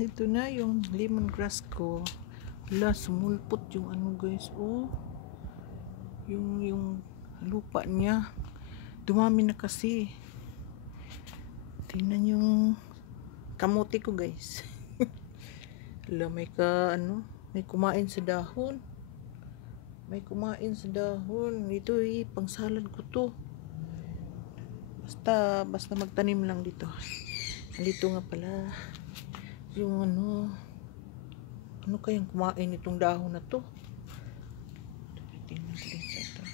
Ito na yung lemongrass ko. Wala, sumulpot yung ano guys. Oh, yung lupa niya. Dumami na kasi. Tingnan yung kamote ko guys. Wala, may kumain sa dahon. May kumain sa dahon. Ito pang salad ko to. Basta magtanim lang dito. Dito nga pala. Yung ano kayang kumain itong dahon na to? Tingnan ko ito.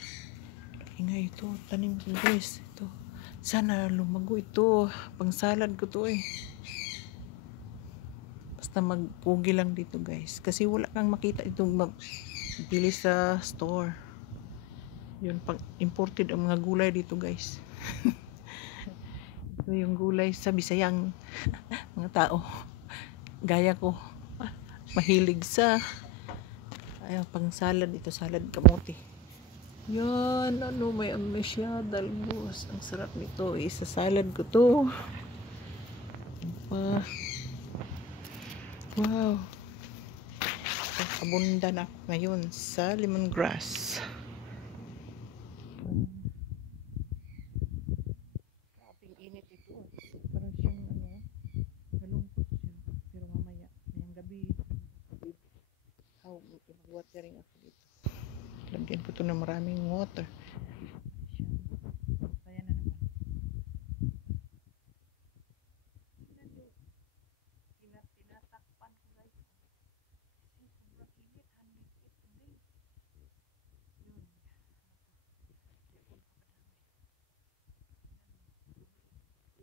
Ingay ito. Tanim ko guys. Ito. Sana lumago ito. Pang salad ko to Basta magpugi lang dito guys. Kasi wala kang makita itong bili sa store. Yun, pang imported ang mga gulay dito guys. Ito yung gulay sa Bisayang mga tao. Gaya ko. Mahilig sa pang salad. Ito salad kamote. Yan, may amnesia dalbos. Ang sarap nito. Isa salad ko to. Wow. Abunda na ako ngayon sa lemongrass. Grabing init ito. Parang siyang nalungkot siya. Pero mamaya, ngayong gabi, mag-watering ako dito. Lagyan ko to ng maraming water. Kaya na naman. Tinatakpan ko guys. Kasi sobrang init. 108 today. Yun.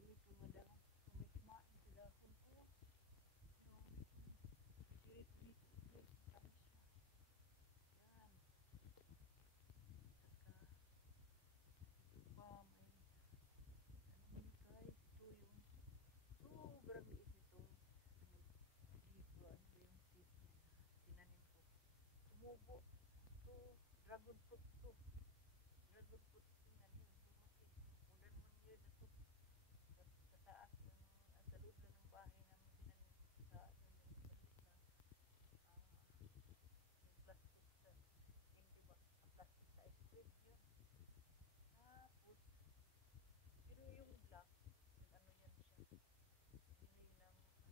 Init ko nga dahon. May kumain sa dahon ko. Init today. Tamis siya. Yan. Saka pa may guys, ito yung sobrang liit nitong siswa. Ano ba yung siswa na tinanim ko? Tumubo. Ito, dragon fruit to. Dragon fruit, tingnan yun, lumaki. More than 1 year na to. Sa taas ng, sa loob lang ng bahay namin tinanim. Sa ano yung plastic na, yung plastic sa, hindi ba, plastic sa ice cream, yun. Tapos, pero yung black, ano yan siya, hindi ng mag-akyat.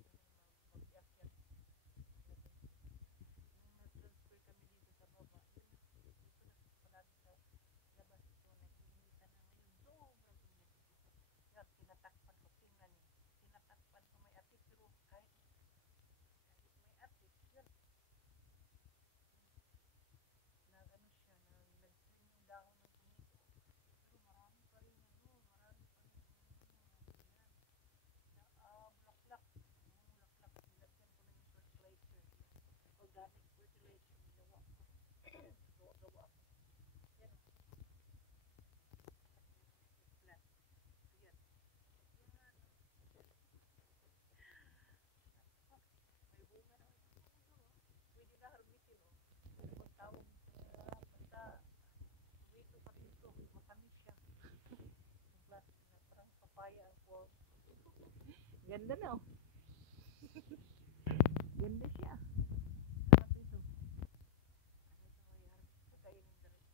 Nung nag-transfer kami dito sa baba, yun na, dito na palagi sa labas ito, nag-iinitan na ngayon, sobrang init ito. Yan, tinatakpan ko, tingnan nyo, tinatakpan ko may atis, pero kahit may atis, yan, nag ano siya, nag-swing yung dahon ng tomato, pero marami pa rin marami pa rin bulaklak. Bulaklak. Nilagyan ko na yung fertilizer. Organic fertilizer. Ginawa ko. Gawa ko. Yan o. Plant. Ito yan. Yan o. May bunga na. Pwede na harbitin o. Ang tawag basta tomato pa rin ito. Matamis siya. Yung plastic na parang papaya ang form. Ganda na o. Ganda siya. Sarap ito. Ano ito may harvest ko kainin na rin.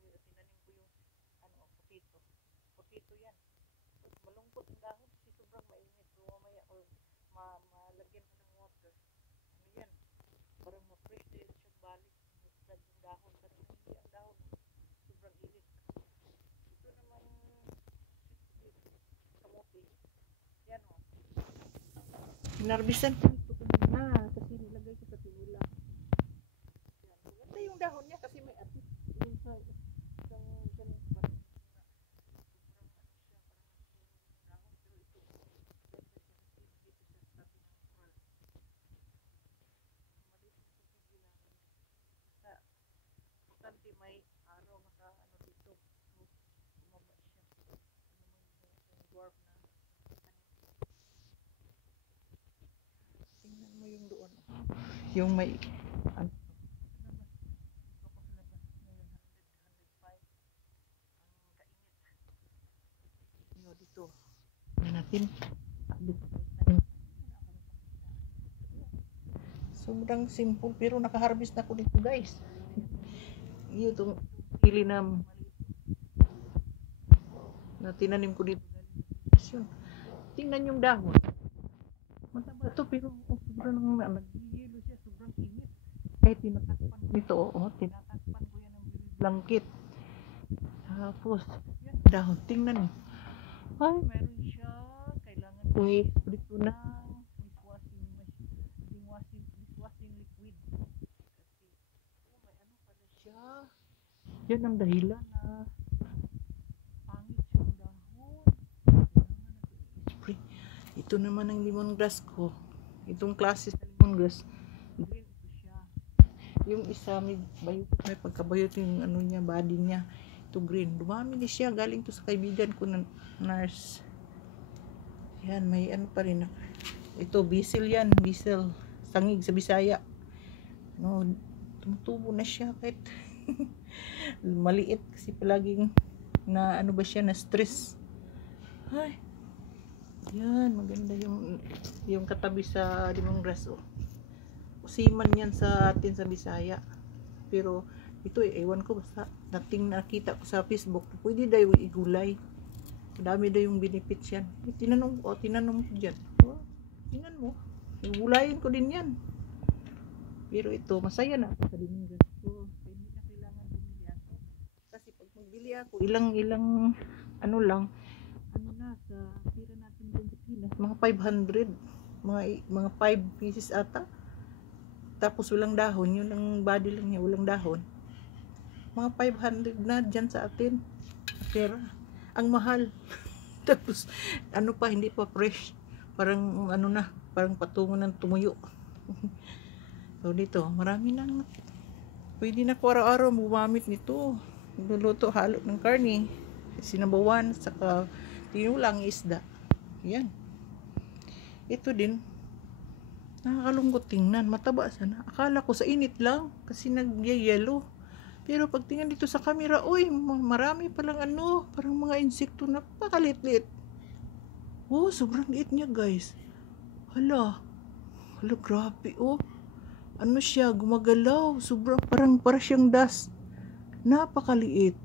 Tinitingnan ko yung, tinanim ko yung potato. Potato yan. Malungkot ang dahon kasi sobrang mainit. So mamaya or malagyan ko ng water. Ano yan? Parang ma-fresh din siyang balik. Masdad yung dahon. Parang hindi ang dahon. Sobrang init. Ito naman kamote. Yan o. Narbisan ko ito kanina kasi nilagay ko sa tinula. Yan. Maganda yung dahon niya kasi may atis. Yung sa isang ganun parang sobrang ano siya, parang nasunog yung dahon. Pero ito, ganda siya kasi dito siya sa tabi ng coral. Maliit na tubig lang. Basta, importante may araw maka ano dito. So, bumaba siya. Ano man yung dwarf na tanim. Tingnan mo yung doon. Yung may ano, dito ako sa labas ngayon 105 ang kainit. Ito. Tingnan natin. Sobrang simple pero nakaharvest na ko dito guys. Itong pili na tinanim ko dito. Yun. Tingnan yung dahon. Mataba to pero sobrang nag-yelo siya, sobrang init. Kahit tinatakpan ko ito, tinatakpan ko yan ng blanket. Tapos, yan, dahon. Tingnan mo. Ay, meron siya. Kailangan kong i-spray ko ng dishwashing liquid. Kasi, may ano pala siya. Yan ang dahilan na pangit yung dahon. Kailangan natin i-spray. Ito naman ang lemongrass ko. Itong klase sa lemongrass. Green ito siya. Yung isa may pagkabayot yung ano niya, body niya. Ito green. Dumami din siya. Galing to sa kaibigan ko na nurse. Yan, may ano pa rin. Ito, basil yan. Basil. Sangig sa Bisaya. No, tumutubo na siya kahit maliit kasi palaging na ano ba siya, na stress. Ay. Yan, maganda yung katabi sa lemongrass. Usiman yan sa atin sa Bisaya. Pero ito ewan ko basta nakita ko sa Facebook. Pwede daw igulay. Madami daw yung benefits yan. Tinanong ko dyan. Tingnan mo. Igulayin ko din yan. Pero ito, masaya na ako sa lemongrass ko. Hindi na kailangan bumili ako. Kasi pag magbili ako, ilang ano lang, ano na, sa tira natin dun sa Pinas, mga 500. Mga 5 pieces ata. Tapos walang dahon. Yun ang body lang niya, walang dahon. Mga 500 na dyan sa atin. Pero, ang mahal. Tapos, ano pa, hindi pa fresh. Parang, ano na, parang patungo ng tumuyo. So, dito, marami nang, pwede na ko araw-araw bumamit nito. Luluto, halo ng karne. Sinabawan, saka, tinulang isda. Yan. Ito din, nakakalungkot tingnan. Mataba sana. Akala ko sa init lang, kasi nagyayelo. Pero pag tingnan dito sa camera, uy, marami palang ano, parang mga insekto na pakalit-lit. Oh, sobrang liit niya, guys. Hala, grabe, oh. Ano siya, gumagalaw. Sobrang, para siyang dust. Napakaliit.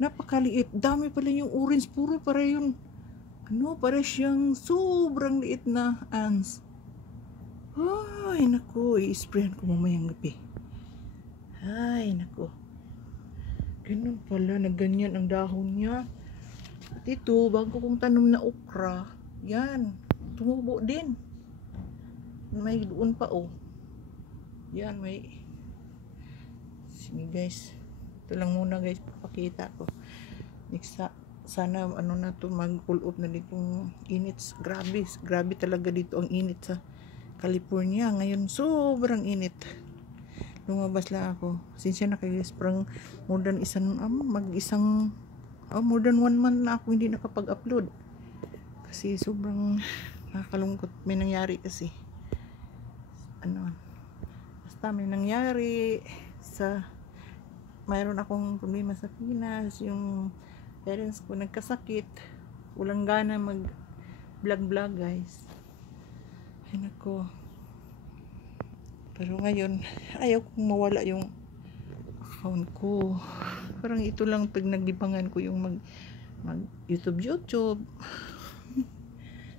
Napakaliit. Dami pala yung orange, puro para yun. Ano, para siyang sobrang liit na ants. Ay, naku, i-sprayan ko mamayang gabi. Ay, nako. Ganun pala, na ganyan ang dahon niya. At ito, bago kong tanom na okra, yan, tumubo din. May doon pa, oh. Yan, may. Sige, guys. Ito lang muna, guys, papakita ko. Next, sana, ano na to, mag-pull up na ditong init. Grabe talaga dito ang init sa California. Ngayon, sobrang init. Lumabas lang ako. Sinsya na kayo, parang more than more than 1 month na ako hindi nakapag-upload. Kasi sobrang nakakalungkot. May nangyari kasi. Basta may nangyari mayroon akong problema sa Pinas. Yung parents ko nagkasakit. Walang gana mag-vlog, guys. Ay, nako. Pero ngayon, ayaw kong mawala yung account ko. Parang ito lang pag naglibangan ko yung mag YouTube.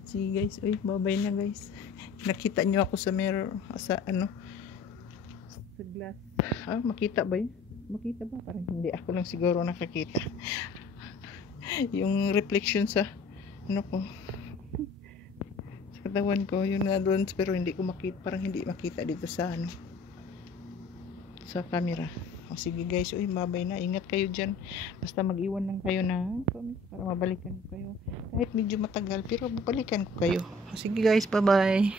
Sige, guys. Uy, bye-bye na, guys. Nakita nyo ako sa mirror. Sa glass. Makita ba yun? Makita ba? Parang hindi. Ako lang siguro nakakita. Yung reflection sa ko. Katawan ko, yun nga doon, pero hindi ko makita, parang hindi makita dito sa sa camera. Sige, guys, bye-bye na, ingat kayo dyan, basta mag-iwan lang kayo ng comment para mabalikan ko kayo, kahit medyo matagal, pero babalikan ko kayo. Sige, guys, bye-bye.